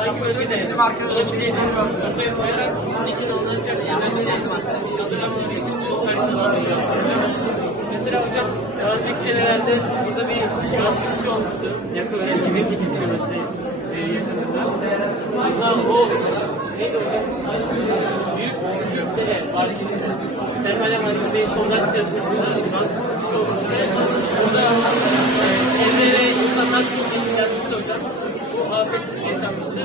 hangi bölgede Bizim arkadaşlar şey olabileceğini ortaya koyarak bunun için alınacak yerleri hazırlamaları için haritalar Mesela hocam önceki senelerde burada bir yol çıkışı olmuştu. Yakın 28 kilometre e, yakınında. Hatta o neydi hocam? Büyük Vadisi'nin termal amaçlı bir sondaj çalışmasında lansman çıkışı olmuştu. E, ve etkilenmişti hocam. Bu afet yaşanmıştı.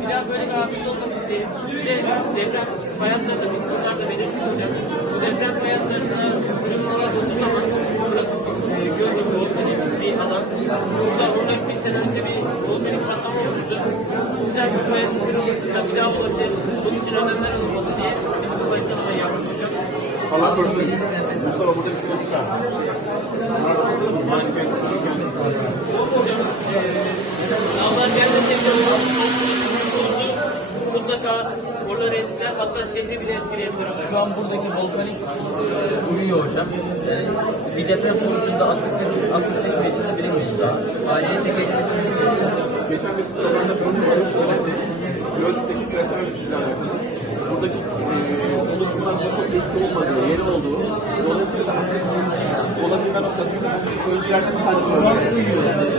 Bir daha böyle bir afet olmasın diye. Bir de deprem fayatları da biz bunlar da belirttik hocam. Bu deprem fayatlarına kırılmalar olduğu zaman burası e, gördük volkanik bir alan. Burada 15 sene önce bir volkanik patlama olmuştu. Güzel bir fayatın kırılmasında bir daha olabilir. Bunun için biz bu haritaları yaptık hocam. Allah korusun. Bir şey gerçekten mutlaka oraları etkiler hatta şehri bile etkileyebilir. Şu an buradaki volkanik e, uyuyor hocam. Yani bir deprem sonucunda aktifleşmediğini aktifleşmediğini bilemeyiz daha. Faaliyete geçmesini bekliyoruz. Geçen bir programda bir söylendi. Gölcük'teki alakalı. Buradaki e, oluşumlar aslında çok eski olmadığı, yeni olduğu. Dolayısıyla da olabilme noktasında ölçülerden bir tanesi. Şu an uyuyor.